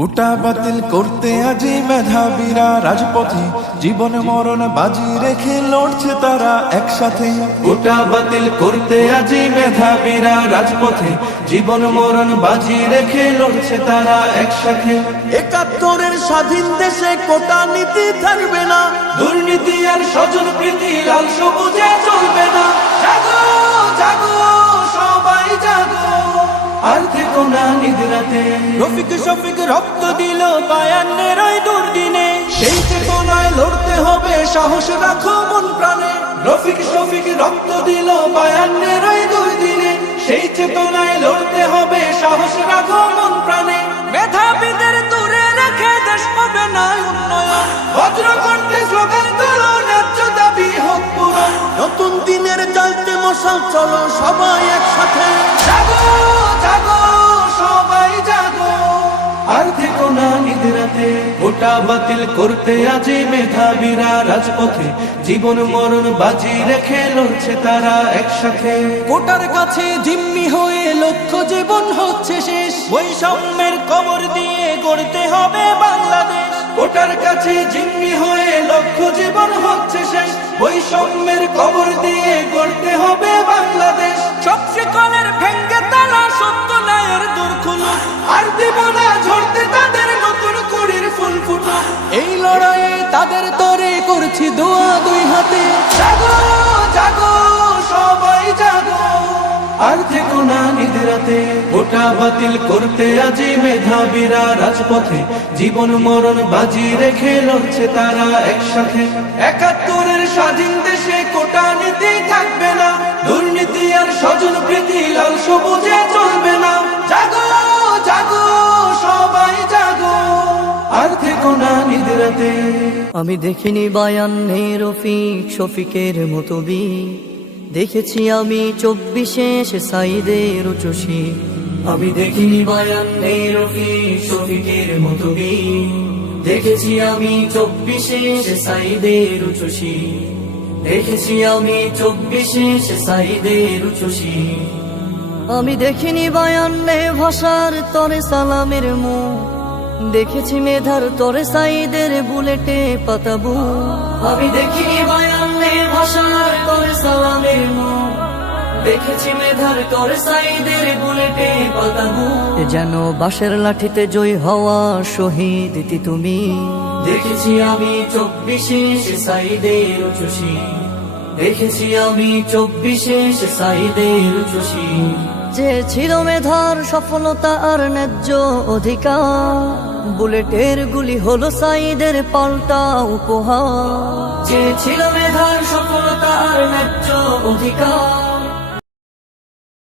কোটা বাতিল করতে আজি মেধাবীরা রাজপথে, জীবন মরণ বাজি রেখে লড়ছে তারা একসাথে। কোটা বাতিল করতে আজি মেধাবীরা রাজপথে, জীবন মরণ বাজি রেখে লড়ছে তারা একসাথে। ৭১-এর স্বাধীন দেশে কোটা নীতি থাকবে না, দুর্নীতি আর স্বজন প্রীতি লাল সবুজে চলবে না। জাগো জাগো সবাই জাগো, আর থেকো না নিদ্রাতে। রফিক শফিক রক্ত দিল ৫২-এর ওই দুর্দিনে, সেই চেতনায় লড়তে হবে, সাহস রাখো মন প্রাণে। রফিক শফিক রক্ত দিল ৫২-এর ওই দুর্দিনে, সেই চেতনায় লড়তে হবে, সাহস রাখো মন প্রাণে। মেধাবীদের দূরে রেখে দেশ হবে না উন্নয়ন, বজ্রকণ্ঠে স্লোগান তোলো, ন্যায্য দাবি হোক পূরণ। নতুন দিনের জ্বলতে মশাল, চলো সবাই একসাথে। জাগো জাগো সবাই জাগো, আর থেকো না নিদ্রাতে। কোটা বাতিল করতে আজি মেধাবীরা রাজপথে, জীবন মরণ বাজি রেখে লড়ছে তারা একসাথে। কোটার কাছে জিম্মি হয়ে লক্ষ্য জীবন হচ্ছে শেষ, বৈষম্যের কবর দিয়ে গড়তে হবে বাংলাদেশ। কোটার কাছে জিম্মি হয়ে লক্ষ্য জীবন হচ্ছে শেষ, বৈষম্যের কবর দিয়ে গড়তে হবে বাংলাদেশ। সব শিকলের ভেঙ্গে তালা সত্য ন্যায়ের দূর খুলুক, আর দেব না ঝরতে তাদের নতুন কুড়ির ফুল ফুটুক। এই লড়াইয়ে তাদের তরে করছি দোয়া দুই হাতে। জাগো জাগো সবাই জাগো, আর থেকো না নিদ্রাতে। কোটা বাতিল করতে আজি মেধাবীরা রাজপথে, জীবন মরণ বাজি রেখে লড়ছে তারা একসাথে। ৭১-এর স্বাধীন দেশে কোটা নীতি থাকবে না, দুর্নীতি আর স্বজন প্রীতি লাল সবুজে চলবে না। জাগো জাগো সবাই জাগো, আর থেকো না নিদ্রাতে। আমি দেখিনি ৫২ রফিক শফিকের মতো বীর, দেখেছি আমি ২৪ সাইদের উচ্চসী। আমি দেখিনি ৫২ রফিক শফিকের মতো বীর, দেখেছি আমি ২৪ সাইদের উচ্চসী। দেখেছি আমি ২৪ সাইদের উচ্চসী। আমি দেখিনি ৫২ ভাষার তরে সালামের মুখ, দেখেছি মেধার তরে সাইদের বুলেটে পাতাবু। আমি দেখিনি ৫২ ভাষার তরে সালামের মুখ, দেখেছি মেধার তরে সাইদের বুলেটে পাতাবু। যেন বাঁশের লাঠিতে জয় হওয়া শহীদ তুমি, দেখেছি আমি ২৪ সাইদের উচ্চসী। দেখেছি আমি ২৪ সাইদের উচ্চসী। যে ছিল মেধার সফলতা আর ন্যায্য অধিকার, বুলেটের গুলি হলো সাইদের পাল্টা উপহার। যে ছিল মেধার সফলতা আর ন্যায্য অধিকার,